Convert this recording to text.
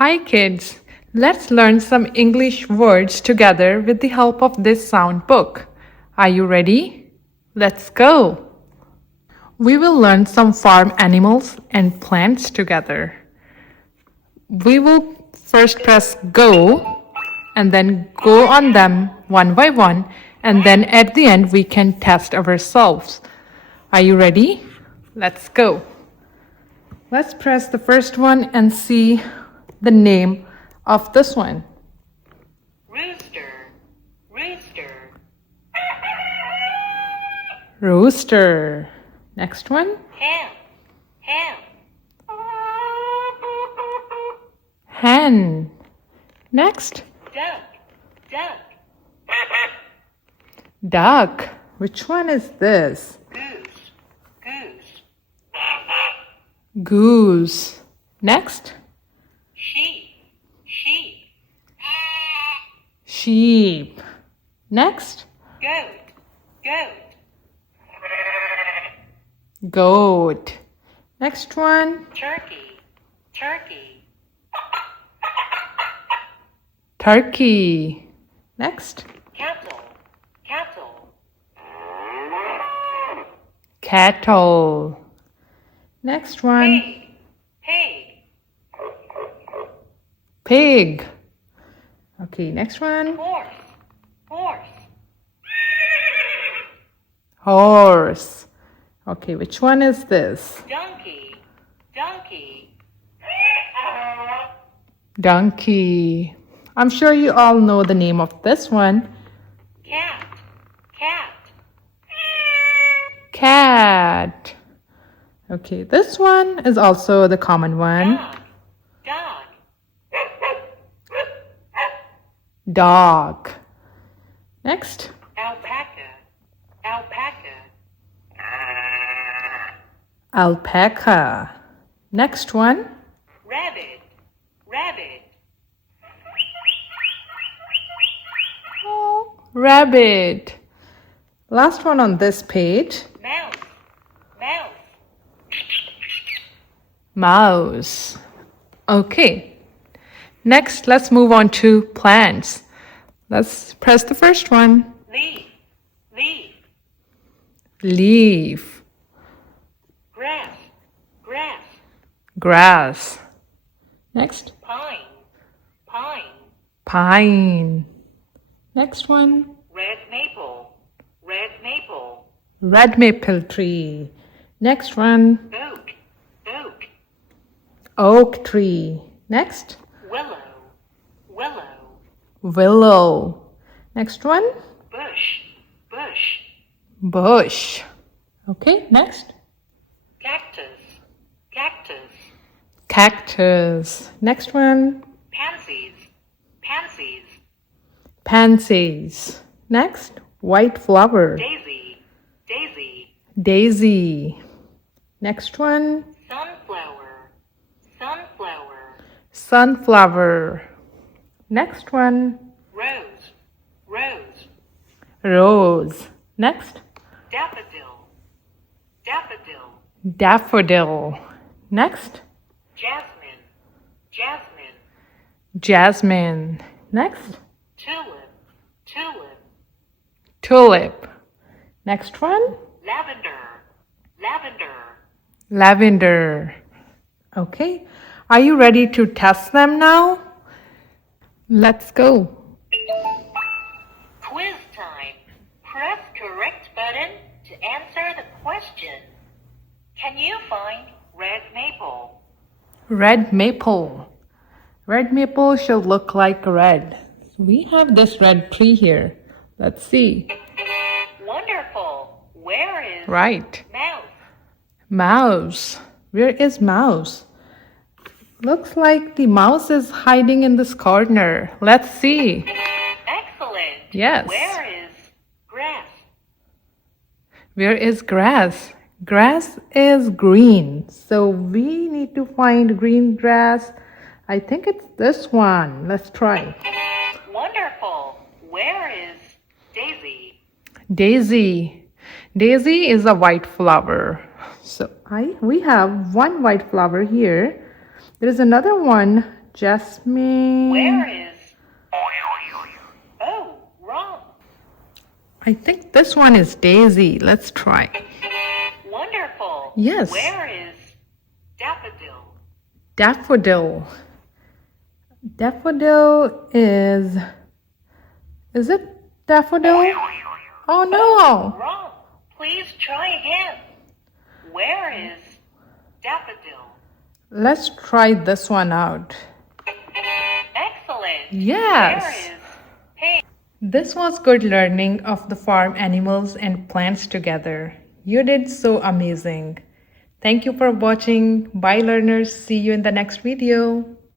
Hi kids, let's learn some English words together with the help of this sound book. Are you ready? Let's go! We will learn some farm animals and plants together. We will first press go and then go on them one by one, and then at the end we can test ourselves. Are you ready? Let's go! Let's press the first one and see the name of this one. Rooster, rooster, Rooster. Next one. ham, ham, Hen. Next. duck, duck, Duck. Which one is this? goose, goose, Goose. Next. sheep, sheep, Sheep. Next. goat, goat, Goat. Next one. turkey, turkey, Turkey. Next. cattle, cattle, Cattle. Next one. pig, pig, Pig. Okay, next one. horse, horse, Horse. Okay, which one is this? donkey, donkey, Donkey. I'm sure you all know the name of this one. cat, cat, Cat. Okay, this one is also the common one. dog, dog, Dog. Next. alpaca, alpaca, Alpaca. Next one. rabbit, rabbit, Rabbit. Last one on this page. mouse, mouse, Mouse. Okay. Next, let's move on to plants. Let's press the first one. leaf, leaf, Leaf. grass, grass, Grass. Next. pine, pine, Pine. Next one. red maple, red maple, Red maple tree. Next one. oak, oak, Oak tree. Next. willow, willow, Willow. Next one. bush, bush, Bush. Okay, next. cactus, cactus, Cactus. Next one. pansies, pansies, Pansies. Next. White flower. daisy, daisy, Daisy. Next one. sunflower, sunflower, Sunflower. Next one. rose, rose, Rose. Next. daffodil, daffodil, Daffodil. Next. jasmine, jasmine, Jasmine. Next. tulip, tulip, Tulip. Next one. lavender, lavender. Lavender. Okay. Are you ready to test them now? Let's go. Quiz time. Press correct button to answer the question. Can you find red maple? Red maple. Red maple should look like red. We have this red tree here. Let's see. Wonderful. Where is Right. mouse? Mouse. Where is mouse? Looks like the mouse is hiding in this corner. Let's see. Excellent. Yes. Where is grass? Where is grass? Grass is green. So we need to find green grass. I think it's this one. Let's try. Wonderful. Where is daisy? Daisy. Daisy is a white flower. So we have one white flower here. There is another one Jasmine. Where is... Oh, wrong. I think this one is Daisy. Let's try. Wonderful. Yes. Where is daffodil? Daffodil. Daffodil is... Is it daffodil? Oh no! Wrong. Please try again. Where is daffodil? Let's try this one out. Excellent. Yes. Where is pink? This was good learning of the farm animals and plants together. You did so amazing. Thank you for watching. Bye learners. See you in the next video.